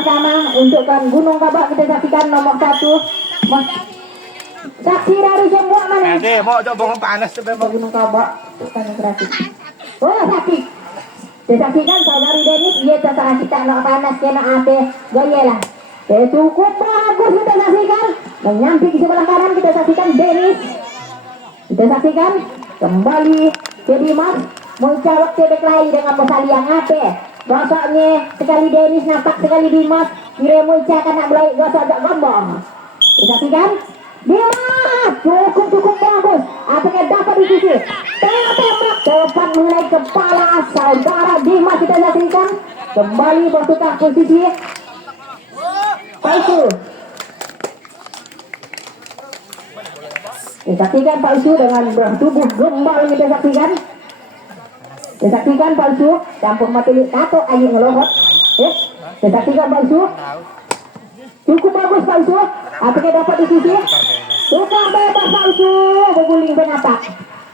pertama untuk Gunung Kabak kita saksikan nomor 1. Saksi dari semua mana? Ada, mau coba panas coba Gunung Kabak. Oh, saksi. Disaksikan saudari Denis, dia terserah kita nak panas kena apa gaya lah. Cukup bagus kita saksikan. Menyamping di sebelah kanan kita saksikan Denis. Kita saksikan kembali ke Dimas menjawab cebek lain dengan posali yang apa. Gosoknya sekali Denis nampak sekali Dimas. Kira Moica kan nak belai gosok agak gombong. Kita saksikan Dimas cukup bagus. Apakah dapat dicuci? Tembak tepat mengenai kepala saudara Dimas. Kita saksikan kembali bertukar posisi. Palsu. Kita saksikan palsu dengan bertubuh gembal. Kita saksikan. Kita saksikan palsu. Campur mati kato ayo ngelohot. Kita saksikan palsu. Cukup bagus palsu. Apakah dapat dicuci? Tukar bebas palsu. Berguling penapak.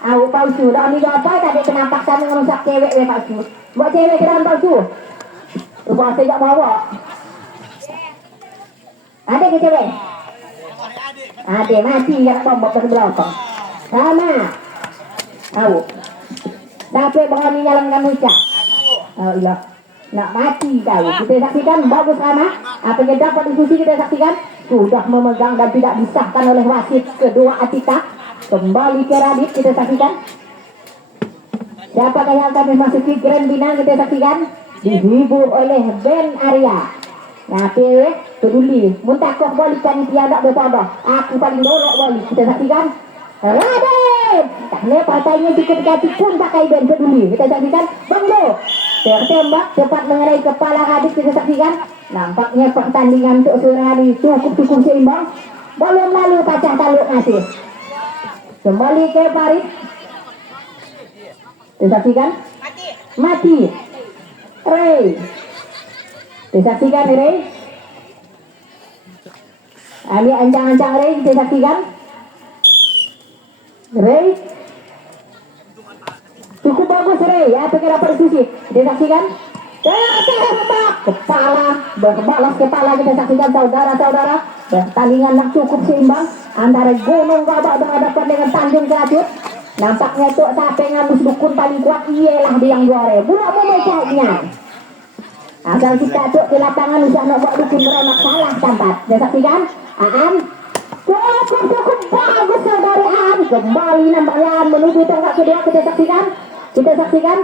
Palsu. Dah ni apa tadi penapak sana merusak cewek palsu. Buat cewek ke dalam palsu. Rupanya saya tak bawa. Ada ke cewek? Ada mati yang bombok ke belakang. Sama. Tahu. Tapi berani nyalangkan Moica. Oh iya. Nak mati tahu. Kita saksikan bagus Rama. Apa yang dapat diskusi kita saksikan sudah memegang dan tidak disahkan oleh wasit kedua Atika. Kembali ke Radit kita saksikan. Siapakah yang akan memasuki Grand Final kita saksikan? Dihibur oleh Ben Arya. Nah, peduli. Muntakoh balikan tiada berpada. Aku paling dorok balik. Kita saksikan. Raden. Karena partainya dikit-dikit pun pakai Ben peduli. Kita saksikan. Banglo. Tertembak cepat mengenai kepala Radit. Kita saksikan. Nampaknya pertandingan untuk sore hari cukup seimbang. Belum lalu pecah taluk masih. Kembali ke Farid. Kita saksikan. Mati. Ray. Disaksikan Ray. Ambil ancang-ancang Ray. Disaksikan Ray. Cukup bagus Ray. Apa kira dapat diskusi? Disaksikan tembak kepala. Berbalas kepala. Kita saksikan saudara-saudara. Pertandingan yang cukup seimbang antara Gunung Kabak berhadapan dengan Tanjung Keracut. Nampaknya tu sampai ngabus dukun paling kuat ialah dia yang juara. Buat memecahnya. Asal kita cuk di lapangan usah nak buat dukun beranak salah tempat. Dia saksikan Aan cukup bagus saudari Aan. Kembali nampaknya Aan menuju tonggak kedua. Kita saksikan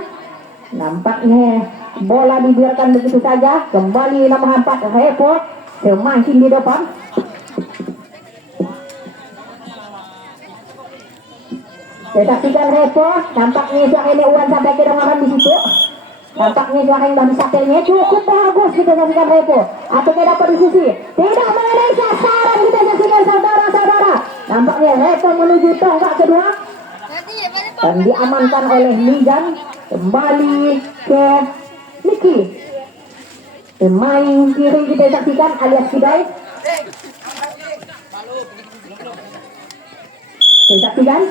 nampaknya bola dibiarkan begitu saja. Kembali nomor 4 Repo semakin di depan. Kita saksikan Repo nampaknya suara ini uran sampai ke dengaran di situ. Nampaknya suara yang dari satelnya cukup bagus. Kita saksikan Repo. Apakah dapat diskusi? Tidak mengenai sasaran. Kita saksikan saudara-saudara. Nampaknya Repo menuju tonggak kedua. Dan diamankan oleh Ligan. Kembali ke Niki. Pemain kiri kita saksikan alias Kidai. Kita saksikan.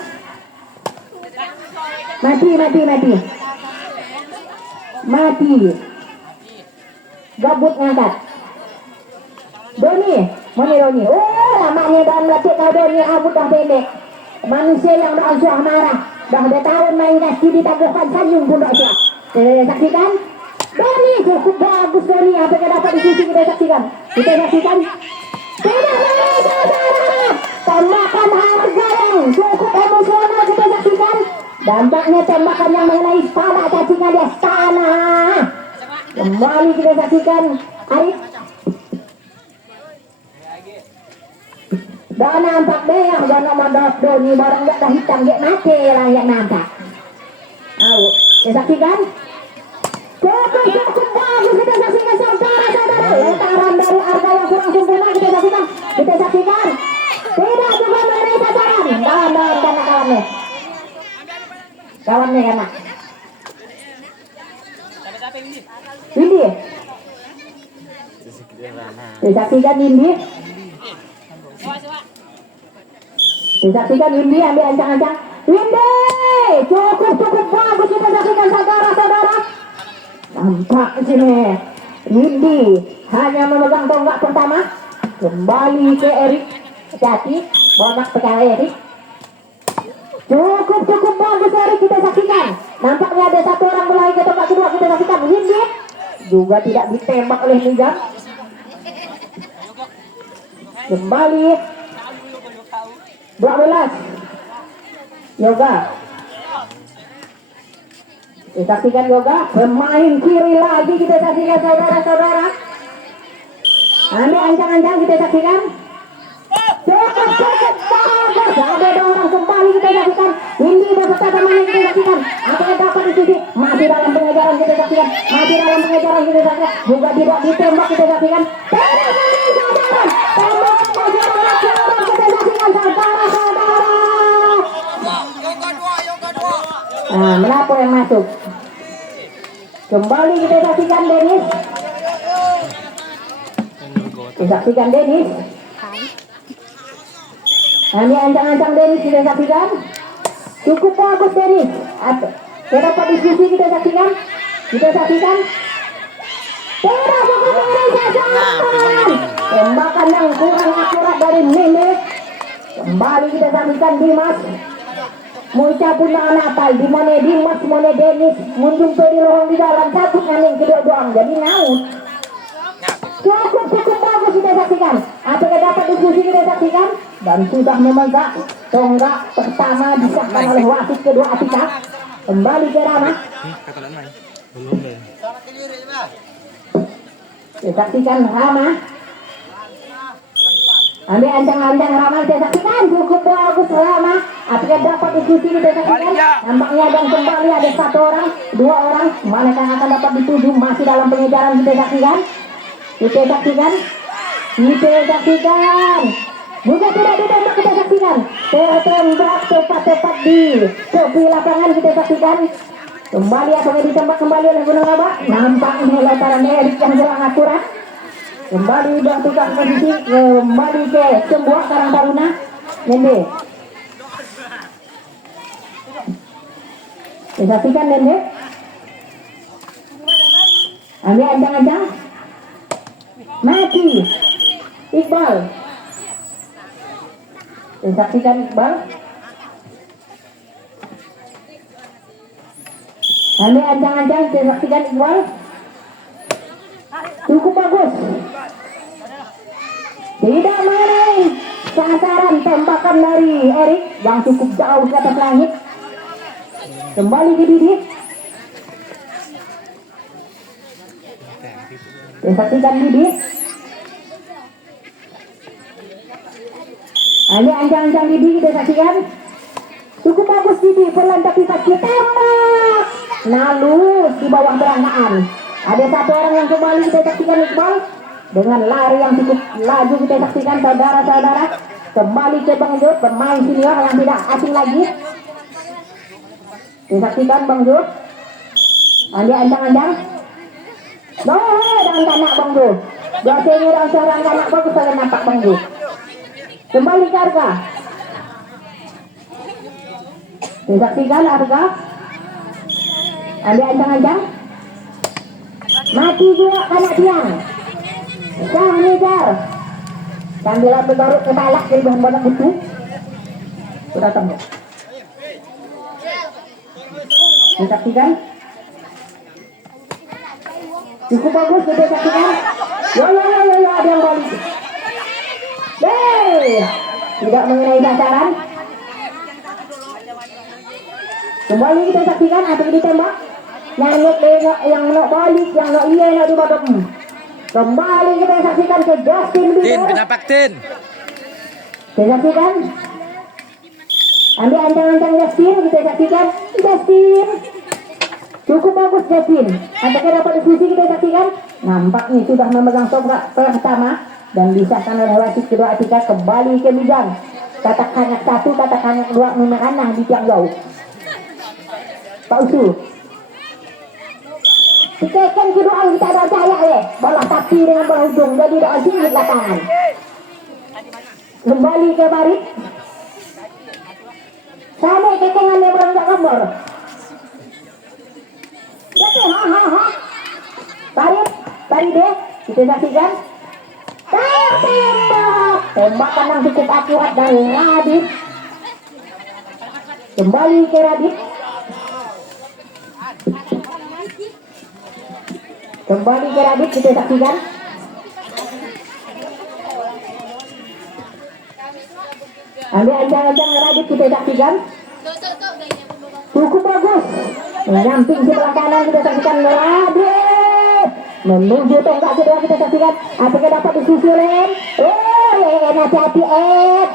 Mati. Gabut ngangkat. Doni. Oh, lamanya dalam latih kau Doni. Abut dah pendek. Manusia yang dah suah marah. Dah ada tahun main kaki ditaguhkan sanjung pun dah suah. Saksikan. Doni cukup bagus Doni. Apa yang dapat diskusi kita saksikan. Tidak saudara. Tembakan harga yang cukup emosional kita saksikan. Dampaknya tembakan yang mengenai kepala cacingan di sana. Kembali kita saksikan Arif. Dan nampak deh dan nomor Doni barang gak dah hitam gak mati lah yang nampak. Kita saksikan. Cukup bagus kita saksikan saudara-saudara. Lentaran dari harga yang kurang sempurna kita saksikan. Tidak juga mengenai sasaran. Kawan-kawannya. Kawannya kan nak. Windy. Disaksikan Windy. Ambil ancang-ancang. Windy. Cukup bagus kita saksikan saudara-saudara. Nampak sini. Windy hanya memegang tonggak pertama. Kembali ke Erik. Hati-hati, bonak pegang Erik. Cukup bagus Erik, kita saksikan. Nampaknya ada satu orang mulai ke tempat kedua, kita saksikan. Windy juga tidak ditembak oleh Nizam. Kembali 12 Yoga. Kita saksikan Yoga, pemain kiri lagi kita saksikan saudara-saudara. Ambil ancang-ancang kita saksikan. Cukup bagus. Ada dua orang kembali kita saksikan. Windy beserta temannya kita saksikan. Apa yang dapat di sini? Masih dalam pengejaran kita saksikan. Masih dalam pengejaran kita saksikan. Juga tidak ditembak kita saksikan. Tembakan masih ada kita saksikan saudara-saudara. Nah, menapa yang masuk? Kembali kita saksikan Dennis. Kita saksikan Dennis. Ini ancang-ancang Dennis kita saksikan. Cukup bagus Dennis. Dapat diskusi kita saksikan. Kita saksikan. Tembakan yang kurang akurat dari Mene. Kembali kita saksikan Dimas. Muncul pun napal di mana Dimas, mana Dennis munjung di lorong di dalam satu kaning kedua doang jadi naun. Cukup bagus kita saksikan. Apakah dapat diskusi kita saksikan dan sudah memegang tonggak pertama disahkan oleh wasit kedua Atika. Kembali ke Rama. Kita saksikan Rama. Ambil ancang-ancang Rama kita saksikan. Cukup bagus Rama. Apakah dapat diskusi kita saksikan. Nampaknya dan kembali ada satu orang, dua orang. Manakah akan dapat dituju masih dalam pengejaran kita saksikan. Kita saksikan. Juga tidak ditembak kita saksikan. Tertembak tepat di tepi lapangan kita saksikan. Kembali apakah ditembak kembali oleh Gunung Abah. Nampaknya lemparan Erik yang kurang akurat. Kembali bertukar posisi. Kembali ke Sembuah Karang Taruna. Nende. Kita saksikan Nende. Ambil ancang-ancang. Mati Iqbal. Saksikan Iqbal. Ambil ancang-ancang. Saksikan Iqbal. Cukup bagus. Tidak mengenai sasaran tembakan dari Erik yang cukup jauh di atas langit. Kembali ke Didi. Saksikan Didi. Ini ancang-ancang Didi kita saksikan. Cukup bagus Didi, pelan tapi pasti tembak. Nalus di bawah berangkaan. Ada satu orang yang kembali kita saksikan Iqbal. Dengan lari yang cukup laju kita saksikan saudara-saudara. Kembali ke Bang Jod, pemain senior yang tidak asing lagi. Kita saksikan Bang Jod. Ada ancang-ancang. Dan kanak Bang Jod. Biasanya orang seorang kanak bagus saja nampak Bang Jod. Kembali ke Arga. Disaksikan Arga. Ambil ancang-ancang. Mati juga kanak tiang. Sang ngejar. Sambilan bergaruk kepala dari bahan banyak itu. Sudah temu. Disaksikan. Cukup bagus kita saksikan. Yo ada yang balik. Tidak mengenai sasaran. Kembali kita saksikan apa yang ditembak. Yang nak balik, yang nak iya, nak di bottom. Kembali kita saksikan ke Justin Bieber. Tin, pinapak Tin. Kita saksikan. Ambil ancang-ancang Justin, kita saksikan. Justin. Cukup bagus Justin. Apakah dapat diskusi kita saksikan. Nampaknya sudah memegang tonggak pertama. Dan disahkan oleh wasit kedua Atika. Kembali ke Mijan. Katakannya satu, katakannya dua, memerana di tiang jauh. Pak Usu. Dikeken kedua kita ada jaya bola tapi dengan bola ujung jadi doa tinggi lapangan. Kembali ke Barit. Sampai kekengannya bola gambar. Jadi Barit Paride, kita saksikan. Tembak, tembakan yang cukup akurat dari Radit. Kembali ke Radit. Kembali ke Radit, kita saksikan. Ambil ancang-ancang Radit, kita saksikan. Cukup bagus. Menyamping sebelah kanan, kita saksikan Radit. Menuju tonggak kedua, kita saksikan. Apakah dapat disusulin? Hati-hati N.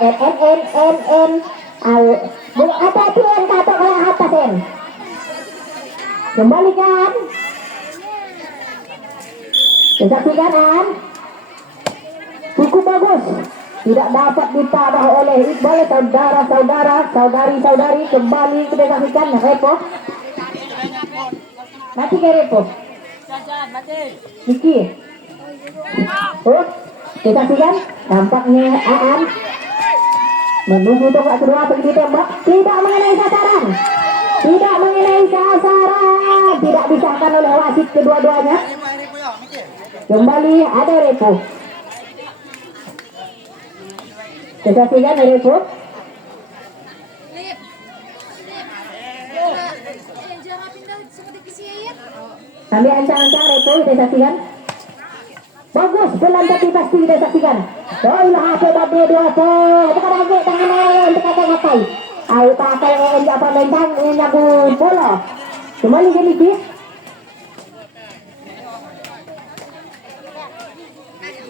Hati-hati N, kata kalau atas N. Kembalikan. Kita saksikan N. Cukup bagus. Tidak dapat ditabah oleh Iqbal. Saudara-saudara, saudari-saudari, kembali kita saksikan Repo. Mati ke Repo. Niki. Oh, kita saksikan. Nampaknya Aan menuju tonggak kedua pergi tembak. Tidak mengenai sasaran. Tidak mengenai sasaran. Tidak disahkan oleh wasit kedua-duanya. Kembali ada Repo. Kita saksikan Repo. Sambil ancang-ancang Repo, kita saksikan. Bagus, pelan tapi pasti kita saksikan. Ilah apa babe dua po. Bukan lagi tangan ayam untuk kakai-kakai. Ayo pakai apa bentang nyabu bola. Kembali ke Niki.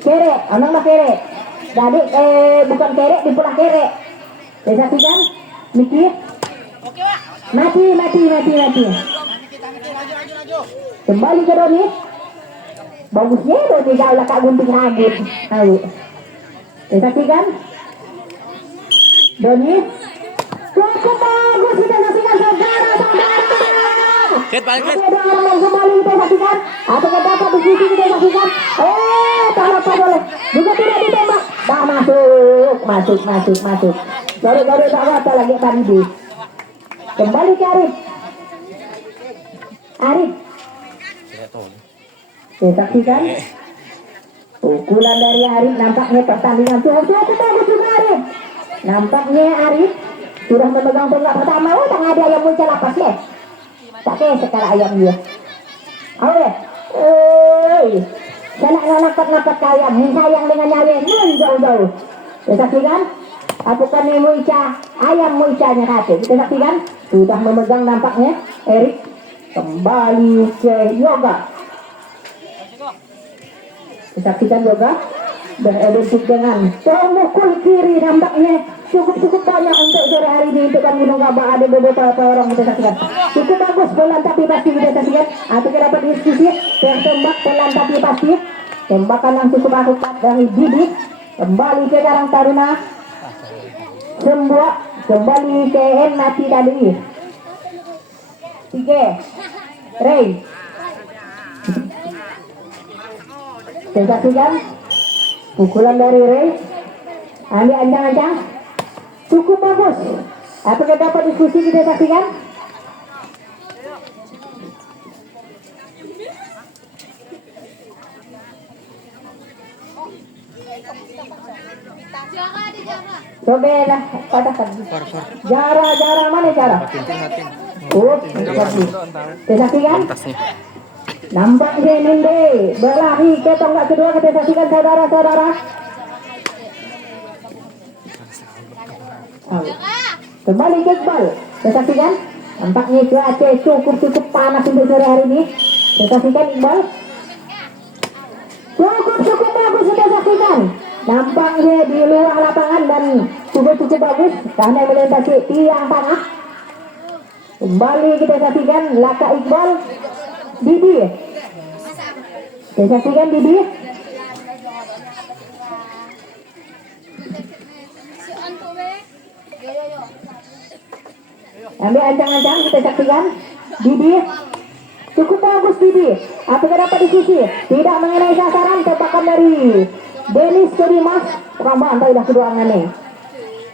Kere, anak mah kere. Jadi bukan kere, dipulang kere. Kita saksikan. Niki. Mati. Kembali ke Doni. Bagusnya Doni jauh lah kak gunting rambut. Ayo. Kita saksikan. Doni. Cukup bagus, kita saksikan saudara-saudara. Ada orang yang kembali kita saksikan. Apakah dapat diskusi kita saksikan? Tak boleh. Juga tidak ditembak. Dah masuk. Sorry tak apa lagi tadi. Kembali ke Arif. Kita saksikan. Pukulan dari Arif, nampaknya pertandingan cukup bagus juga Arif. Nampaknya Arif sudah memegang tonggak pertama. Tak ada yang muncul lapas ya. Tak kayak sekarang ayam dia. Ayo. Saya nak napat ayam. Sayang dengan nyawa jauh-jauh. Kita saksikan. Apakah ini Muica? Ayam Muicanya kata. Kita saksikan. Sudah memegang nampaknya Erik. Kembali ke Yoga. Kita saksikan Yoga berebentuk dengan pemukul kiri, nampaknya cukup banyak untuk sore hari ini untuk kami Gabah. Ada beberapa orang kita saksikan. Cukup bagus, pelan tapi pasti kita saksikan. Atau kita dapat diskusi tembak pelan tapi pasti. Tembakan yang cukup akurat dari Didi. Kembali ke Karang Taruna. Sembuah kembali ke N mati tadi. 3 Ray. Kita saksikan pukulan dari Ray. Ambil ancang-ancang. Cukup bagus. Apakah dapat diskusi kita saksikan? Cobalah katakan. Jara mana Jara? Oh, kita saksikan. Nampaknya Ninde berlari ke tonggak kedua. Kita saksikan saudara-saudara. Kembali ke Iqbal. Kita saksikan. Nampaknya cuaca cukup panas untuk sore hari ini. Kita saksikan Iqbal. Cukup bagus kita saksikan. Nampaknya di luar lapangan dan cukup bagus karena melintasi tiang tanah. Kembali kita saksikan Laka Iqbal. Didi. Kita saksikan Didi. Ambil ancang-ancang kita saksikan Didi. Cukup bagus Didi. Apakah dapat diskusi? Tidak mengenai sasaran. Tembakan dari Dennis ke Dimas. Ramah dah kedua angannya.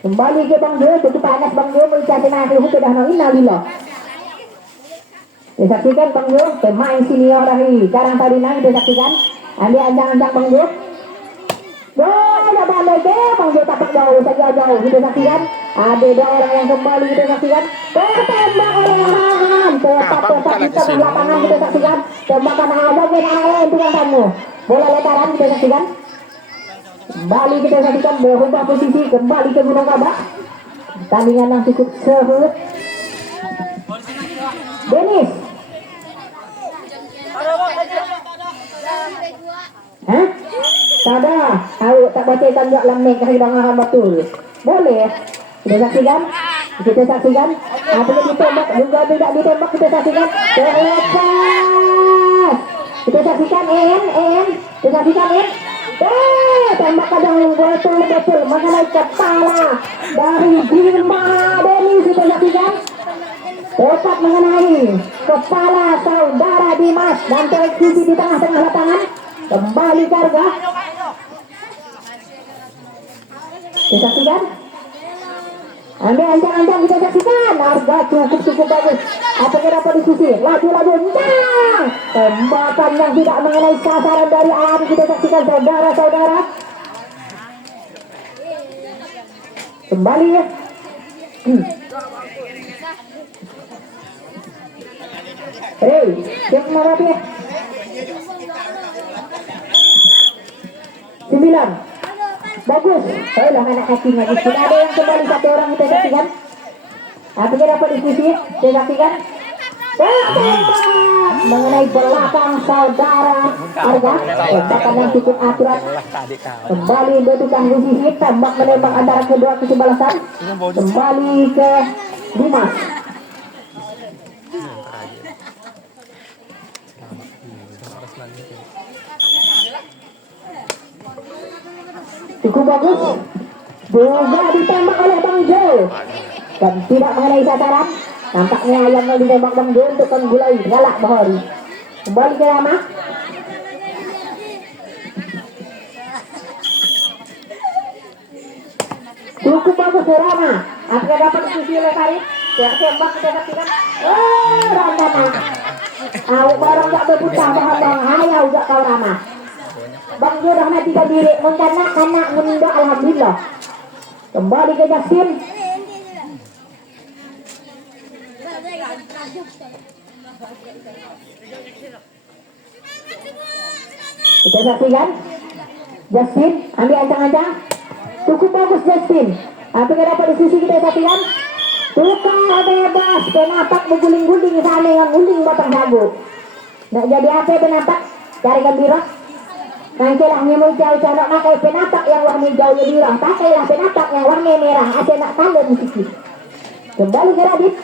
Kembali ke Bang Jo. Cukup panas Bang Jo. Mencari nanti sudah innalillah. Kita saksikan Bang Jo. Pemain senior dari Karang Taruna. Kita saksikan Ambil ancang-ancang Bang Jo. Ya balik ke Bang Jo tapak jauh saja jauh kita saksikan. Ada dua orang yang kembali kita saksikan. Tembak oleh Rahan. Tepat di tengah lapangan kita saksikan. Tembakan ada ke lain tukang tamu. Bola letaran kita saksikan. Kembali kita saksikan berubah posisi kembali ke Gunung Kabak. Tandingan yang cukup seru. Denis. Hah? Tada, tahu tak baca tanjak lemeng kasih dengaran betul. Boleh. Kita saksikan. Kita saksikan. Apa yang ditembak juga tidak ditembak kita saksikan. Terlepas. Kita saksikan Kita saksikan tembak kadang betul mengenai kepala dari Bima Denis kita saksikan. Tepat mengenai kepala saudara Dimas dan tereksisi di tengah-tengah lapangan. Kembali Karga. Kita saksikan. Ambil ancang-ancang kita saksikan. Harga cukup bagus. Apa kira diskusi? Laju-laju encang. Tembakan yang tidak mengenai sasaran dari Aan kita saksikan saudara-saudara. Kembali ya. Hei, siap menarapi ya. 9. Bagus. Lah anak kaki lagi. Sudah ada yang kembali satu orang kita saksikan. Apa kira diskusi? Kita saksikan. Mengenai belakang saudara Arga. Tembakan yang cukup akurat. Kembali ke tukang posisi. Tembak menembak antara kedua kesebalasan. Kembali ke Dimas. Cukup bagus. Juga ditembak oleh Bang Jo. Dan tidak mengenai sasaran. Nampaknya yang mau ditembak Bang Jo untuk menggulai galak Bahari. Kembali ke Rama. Cukup bagus ke Rama. Akhirnya dapat sisi oleh Karim. Tembak kita saksikan. Rama. Awak barang tak berputar bahang hayau gak kau Rama. Bang Jo dah mati ke diri mengkanak-kanak menunda alhamdulillah. Kembali ke Justin. Kita saksikan. Justin ambil ancang-ancang. Cukup bagus Justin. Apa yang dapat di sisi kita saksikan. Tukang bebas. Penapak berguling-guling sana yang guling batang sagu. Nak jadi apa penapak? Cari gembira. Nanti lah nyemul jauh-jauh nak pakai penapak yang warna jauh lebih orang. Pakailah penapak yang warna merah. Asyik nak tanda musik. Kembali ke Radit.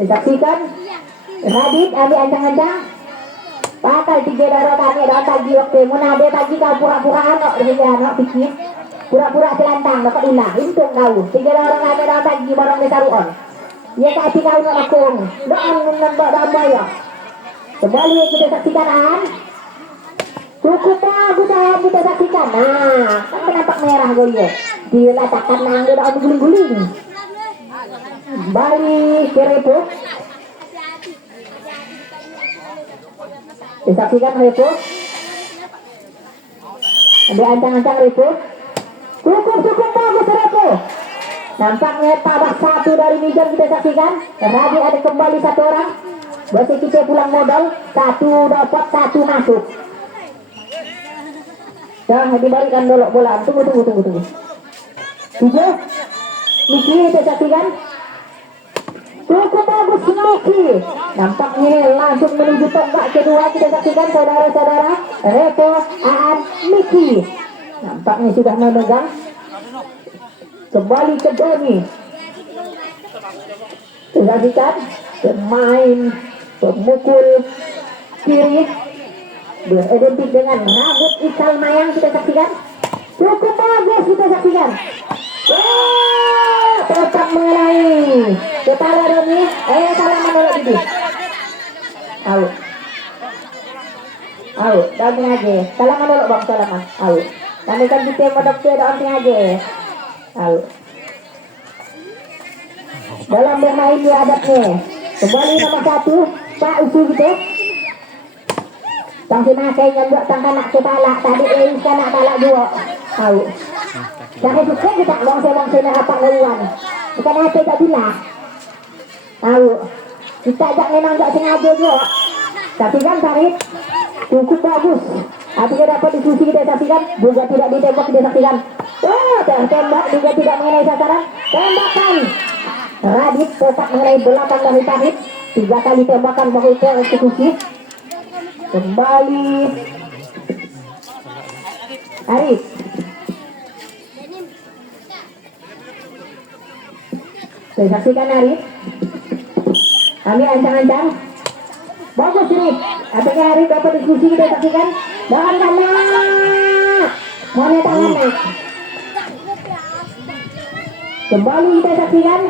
Disaksikan. Radit ambil ancang-ancang. Pakai 3 darah tanya dah tagi waktu. Muna dia tagi kau pura-puraan. Nak pikir. Pura-pura selantang dapat ulah. Untung kau. 3 darah tanya dah tagi barang dia taruhan. Ya kasih kau nak lakung. Doang menembak damai ya. Kembali kita saksikan. Cukup bagus kita saksikan. Nah, kan penampak merah gue ya. Diletakkan nang dia dah guling-guling. Kembali ke Repo. Disaksikan Repo. Ada ancang-ancang Repo. Cukup bagus Repo. Nampaknya tabah 1 dari Mijan kita saksikan. Tadi ada kembali 1 orang. Berarti kita pulang modal. 1 dapat 1 masuk. Dah dibalikan dulu bola. Tunggu. 3. Miki kita saksikan. Cukup bagus Miki. Nampaknya langsung menuju tombak kedua kita saksikan saudara-saudara. Repo, Aan, Miki. Nampaknya sudah memegang. Kembali ke Doni. Saksikan pemain pemukul kiri beridentik dengan rambut ikal mayang kita saksikan. Cukup bagus kita saksikan. Tetap mengenai kepala Doni. Salaman oleh Bibi. Au, daun aja. Salaman dulu bang, salaman. Au. Kami kan kita modok ke daun aja. Dalam bermain di adabnya. Kembali nomor 1 Pak usul gitu. Tang sinakai yang buat tang kanak kepala tadi kanak kepala dua. Tahu. Jangan suka kita bangsa-bangsa nak apa lawan. Bukan apa tak bilang. Tahu. Kita tak memang tak sengaja juga. Tapi kan tarik cukup bagus. Artinya dapat diskusi kita saksikan. Juga tidak ditembak kita saksikan. Oh, tertembak juga tidak mengenai sasaran. Tembakan. Radit tepat mengenai belakang dari Tahit. 3 kali tembakan baru eksekusi. Kembali Arif. Saya saksikan Arif. Kami ancang-ancang. Bagus Arif. Apakah Arif dapat diskusi kita saksikan? Dan kena mana tangan naik. Kembali kita saksikan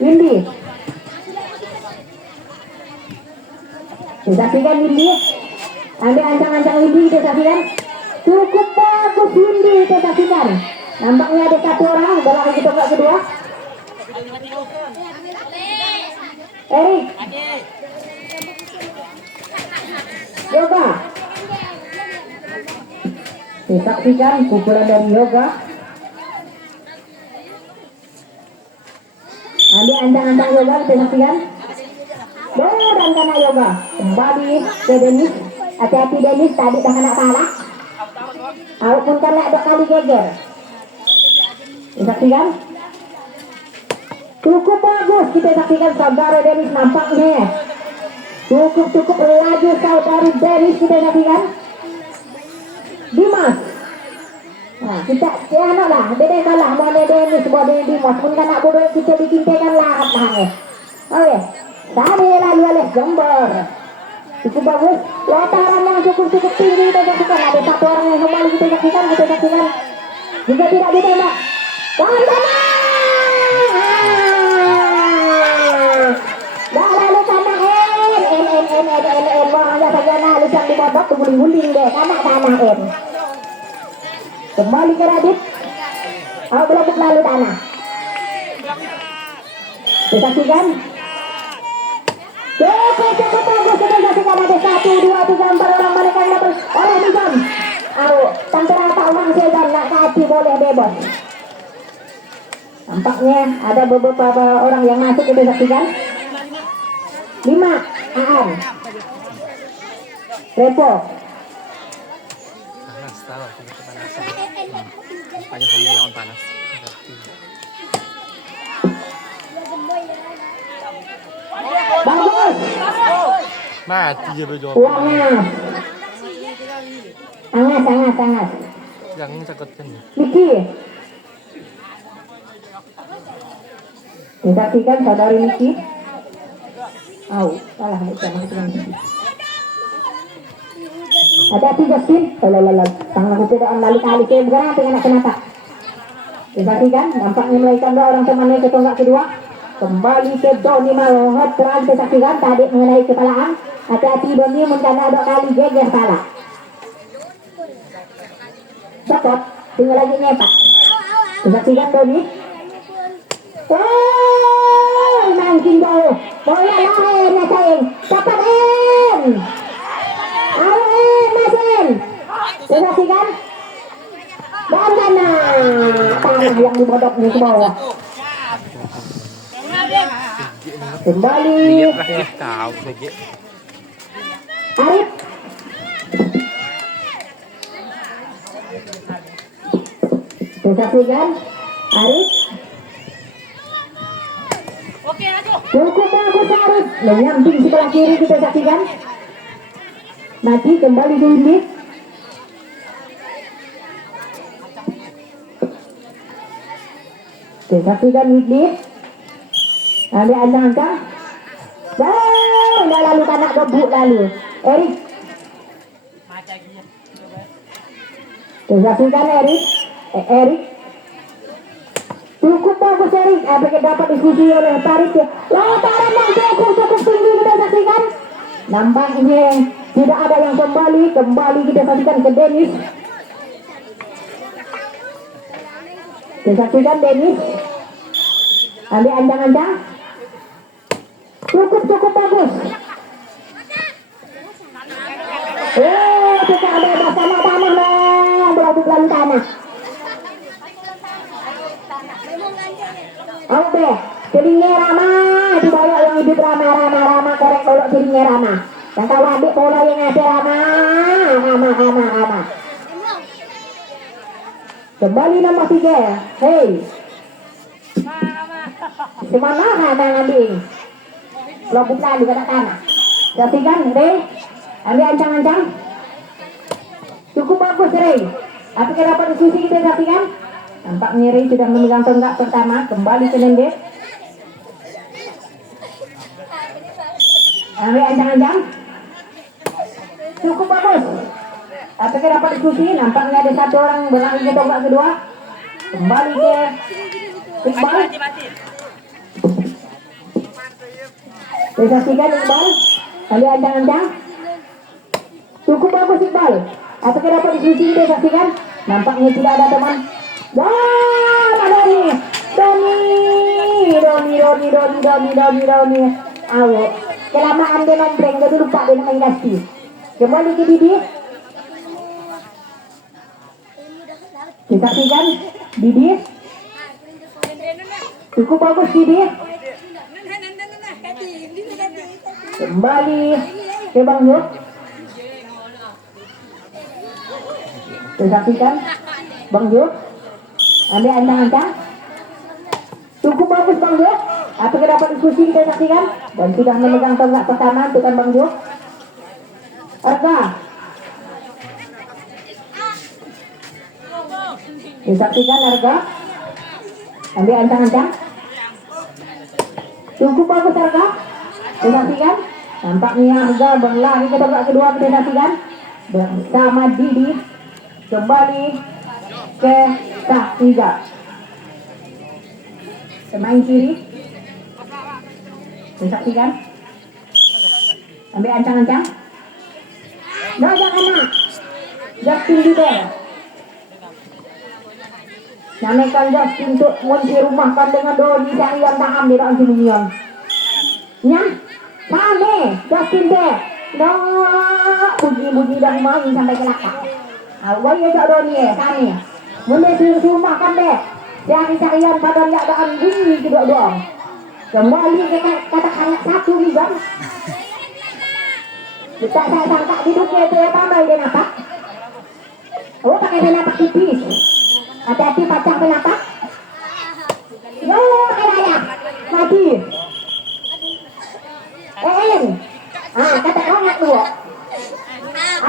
Windy. Kita saksikan Windy. Ambil ancang-ancang Windy kita saksikan. Cukup bagus Windy kita saksikan. Nampaknya ada 1 orang dalam kita kedua. Erik. Yoga. Disaksikan pukulan dari Yoga. Ambil ancang-ancang Yoga kita saksikan. Dan kena Yoga. Kembali ke Dennis. Hati-hati Dennis tadi dah kena salah. Walaupun kena 2 kali geger. Disaksikan. Cukup bagus kita saksikan saudara Dennis nampaknya. Cukup laju saudari Dennis kita saksikan. Dimas. Nah, kita anak lah. Beda kalah mana Dennis buat Dimas. Pun kan nak bodoh kita dicintakan lah katanya. Oke. Tadi lalu oleh Jember. Cukup bagus. Lotaran yang cukup tinggi kita saksikan. Ada 1 orang yang kembali kita saksikan. Juga tidak ditembak. Tahan tanah. Dah lalu tanah N. Orangnya saja nah lucang di babak guling-guling deh. Tanah N. Kembali ke Radit. Belum lalu tanah. Disaksikan. Cukup bagus. Kita saksikan ada 1, 2, 3, 4 orang mereka yang dapat oleh Nizam. Tanpa rata orang sedan nak kaki boleh bebas. Nampaknya ada beberapa orang yang masuk kita saksikan. 5 Aan. Repo. Panas tahu kita kepanasan. Banyak yang panas. Bagus. Mati je berjawab. Sangat. Yang takutkan. Niki. Disaksikan saudari Niki. Salah ada 3 spin. Tangan aku tidak lalu kali ke berapa dengan kenapa? Disaksikan nampaknya melahirkan 2 orang temannya ke tonggak kedua. Kembali ke Doni Malhot. Terang disaksikan tadi mengenai kepalaan. Hati-hati Doni mencana 2 kali geger salah. Copot. Tinggal lagi nyepak. Disaksikan Doni. Mancing jauh. Bola lain nasain. Cepat N. Masin. Disaksikan. Dan tanah yang dibodok di bawah. Kembali Arif. Disaksikan Arif. Cukup bagus Arif. Menyamping sebelah kiri kita saksikan. Nanti kembali dulu. Disaksikan Widli. Ambil ancang-ancang. Dah lalu tak nak gebuk lalu. Erik. Disaksikan Erik. Erik. Cukup bagus Erik. Apakah dapat diskusi oleh Tarik. Lotaran yang cukup tinggi kita saksikan. Nampaknya tidak ada yang kembali kita saksikan ke Dennis. Disaksikan Dennis. Ambil ancang-ancang. Cukup bagus. Tidak bebas sama tanah dong. Belah tanah. Oke, jadinya Rama, dibawa yang hidup Rama, korek bolok jadinya Rama. Yang tahu adik bola yang ada Rama. Kembali nomor 3, hei. Semana Rama ngambil. Lobut lagi pada tanah. Saksikan, Rey. Ambil ancang-ancang. Cukup bagus, Rey. Apa kita dapat diskusi kita saksikan? Nampaknya Rey sudah memegang tonggak pertama. Kembali ke Nende. Ambil ancang-ancang. Cukup bagus. Apa kita dapat diskusi? Nampaknya ada satu orang berlari ke tonggak kedua. Kembali ke Iqbal. Saksikan Iqbal. Ambil ancang-ancang. Cukup bagus Iqbal. Apa kita dapat diskusi kita saksikan? Nampaknya tidak ada teman. Wah, Doni. Ayo, kelamaan dia nombreng, dia lupa dia main kasih. Kembali ke Didi. Disaksikan Didi. Cukup bagus Didi. Kembali ke Bang Yus. Disaksikan Bang Yus. Ambil ancang-ancang. Cukup bagus Bang Yus. Apa kita dapat diskusi kita saksikan? Dan sudah memegang tonggak pertama untuk Bang Yus. Arga. Disaksikan Arga. Ambil ancang-ancang. Cukup bagus Arga. Disaksikan. Nampaknya Arga berlari ke tonggak kedua kita saksikan. Bersama Didi. Kembali ke tak 3. Pemain kiri. Disaksikan. Ambil ancang-ancang. Dojak anak. Justin Bieber. Namakan Justin untuk munci rumahkan dengan Doni cari yang tahan di dalam Simunion. Nyam. Same. Justin Bieber. Puji-puji dan main sampai ke lakak. Awal ya Cak Doni ya. Same. Munci rumahkan deh. Cari-carian badan yang ada bunyi kedua doang. Kembali ke kata-kata satu juga. Kita saya sangka hidupnya itu ya tambah dia napak. Oh pakai penapak tipis. Hati-hati pacang penapak. Yo kaya mati. En. Kata hangat dua.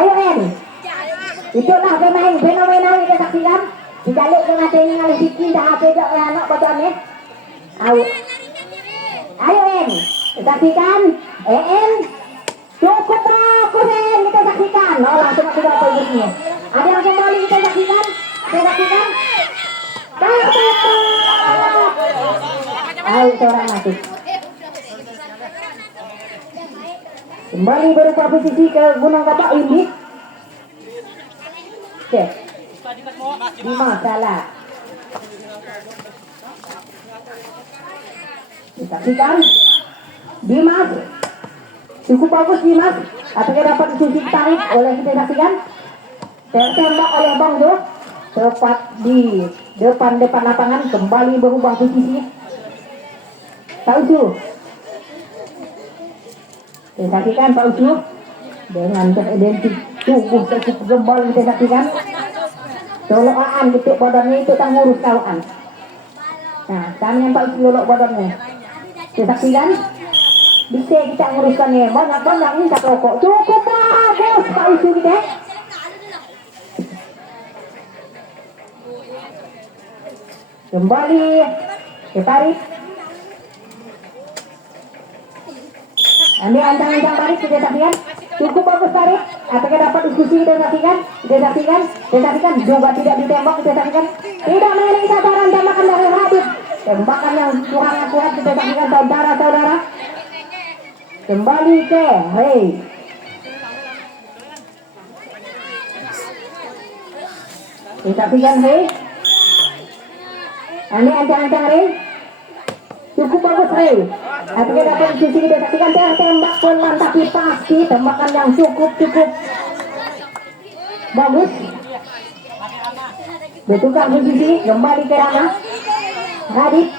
Ayo En. Itulah pemain fenomenal kita saksikan. Dicalik ke matanya oleh Siki dah apa dah anak bocahnya. Ayo En. Saksikan. En. Cukup bagus En, kita saksikan. Oh langsung aku dapat begini. Ada yang kembali kita saksikan. Kita saksikan. Ayo seorang masuk. Kembali berubah posisi ke Gunung Kapak ini. Oke. 5 salah. Saksikan. Dimas. Cukup bagus Dimas. Apakah dapat disuntik tarik oleh kita saksikan? Tertembak oleh Bang Jo. Tepat di depan lapangan. Kembali berubah posisi. Pak Ucu. Kita saksikan Pak Ucu. Dengan teridentik tubuh cukup gembal kita saksikan. Soloan gitu badannya itu tak ngurus kawan. Nah, kami yang Pak Ucu lolok badannya. Kita saksikan. Bisa kita nguruskannya. Banyak-banyak minta rokok. Cukup bagus Pak Ucu kita. Kembali ketarik. Ambil ancang-ancang tarik kita saksikan. Cukup bagus tarik. Apakah dapat diskusi kita saksikan? Kita saksikan. Juga tidak ditembak kita saksikan. Tidak memiliki sasaran tembakan dari Habib. Tembakan yang kurang akurat kita saksikan saudara-saudara. Kembali ke Rey. Kita saksikan Rey. Ambil ancang-ancang Rey. Cukup bagus Rey. Apakah dapat diskusi kita saksikan? Tembak pun mantap pasti tembakan yang cukup Bagus. Bertukar posisi, kembali ke Rana. Radit.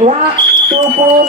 Waktu pun